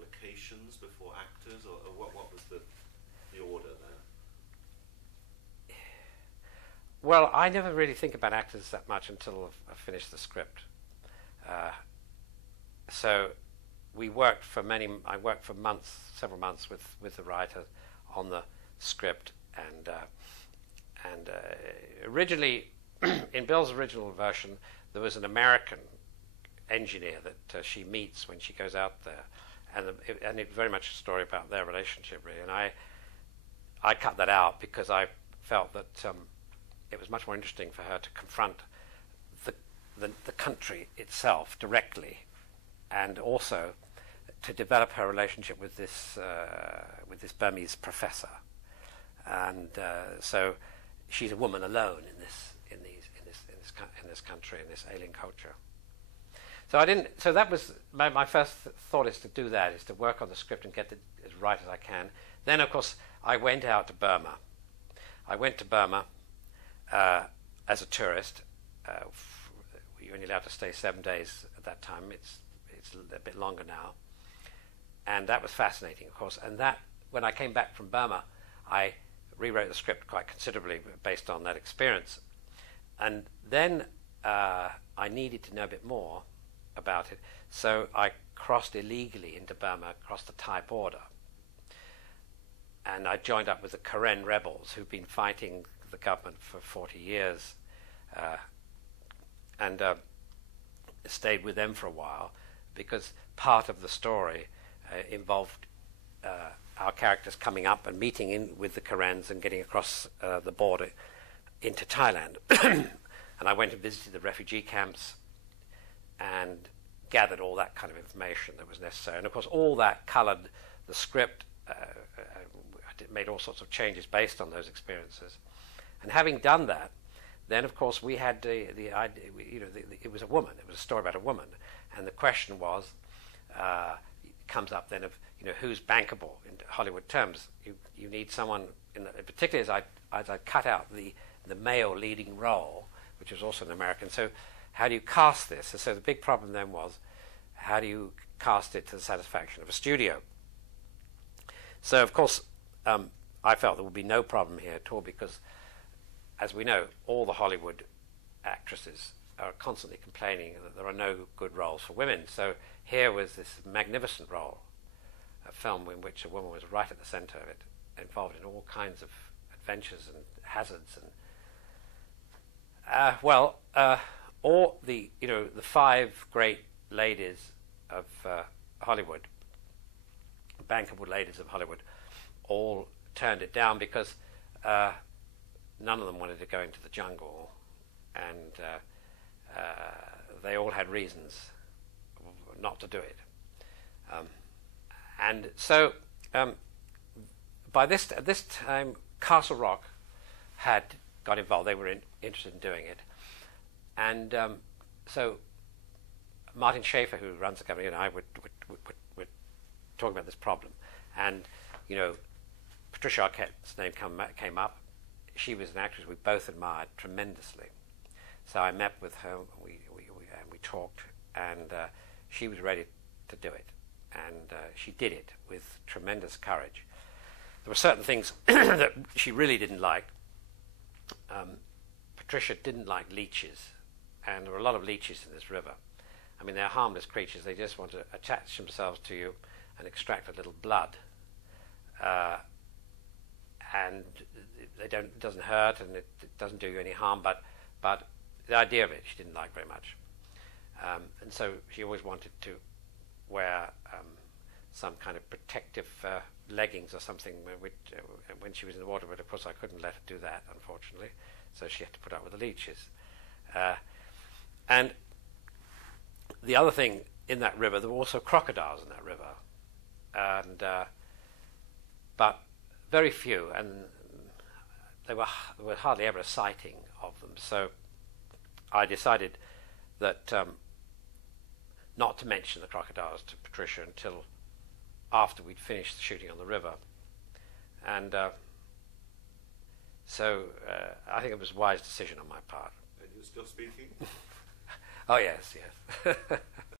locations before actors, or what was the order there? Well, I never really think about actors that much until I finished the script. So I worked for months, several months with the writer on the script, and originally, in Bill's original version, there was an American engineer that she meets when she goes out there, and it's very much a story about their relationship, really. And I cut that out because I felt that it was much more interesting for her to confront the country itself directly, and also to develop her relationship with this Burmese professor. And so she's a woman alone in this country, in this alien culture. So So that was my first thought, is to do that, is to work on the script and get it as right as I can. Then, of course, I went out to Burma. I went to Burma as a tourist. You're only allowed to stay 7 days at that time. It's a bit longer now. And that was fascinating, of course. And that, when I came back from Burma, I rewrote the script quite considerably based on that experience. And then I needed to know a bit more about it. So I crossed illegally into Burma, across the Thai border. And I joined up with the Koren rebels, who've been fighting the government for 40 years, and stayed with them for a while, because part of the story involved our characters coming up and meeting with the Korens and getting across the border into Thailand. And I went and visited the refugee camps and gathered all that kind of information that was necessary. And of course, all that colored the script. I made all sorts of changes based on those experiences. And having done that, then of course we had the idea. It was a woman. It was a story about a woman, and the question was, comes up then of who's bankable in Hollywood terms. You need someone, particularly as I cut out the male leading role, which was also an American. So how do you cast this? And so the big problem then was, how do you cast it to the satisfaction of a studio? So of course, I felt there would be no problem here at all, because, as we know, all the Hollywood actresses are constantly complaining that there are no good roles for women. So here was this magnificent role, a film in which a woman was right at the center of it, involved in all kinds of adventures and hazards. And all the five great ladies of Hollywood, bankable ladies of Hollywood, all turned it down because none of them wanted to go into the jungle, and they all had reasons not to do it. And so at this time, Castle Rock had got involved. They were interested in doing it. And so Martin Schaefer, who runs the company, and I would talking about this problem. And, Patricia Arquette's name came up. She was an actress we both admired tremendously. So I met with her, and we talked, and she was ready to do it. And she did it with tremendous courage. There were certain things that she really didn't like. Patricia didn't like leeches, and there were a lot of leeches in this river. I mean, they're harmless creatures. They just want to attach themselves to you and extract a little blood. And it doesn't hurt, and it doesn't do you any harm, but the idea of it she didn't like very much. And so she always wanted to wear some kind of protective leggings or something when she was in the water, but of course I couldn't let her do that, unfortunately, so she had to put up with the leeches. And the other thing, in that river, there were also crocodiles in that river, and but very few, and there were hardly ever a sighting of them. So I decided that not to mention the crocodiles to Patricia until after we'd finished the shooting on the river. And so I think it was a wise decision on my part. And you're still speaking? Oh, yes.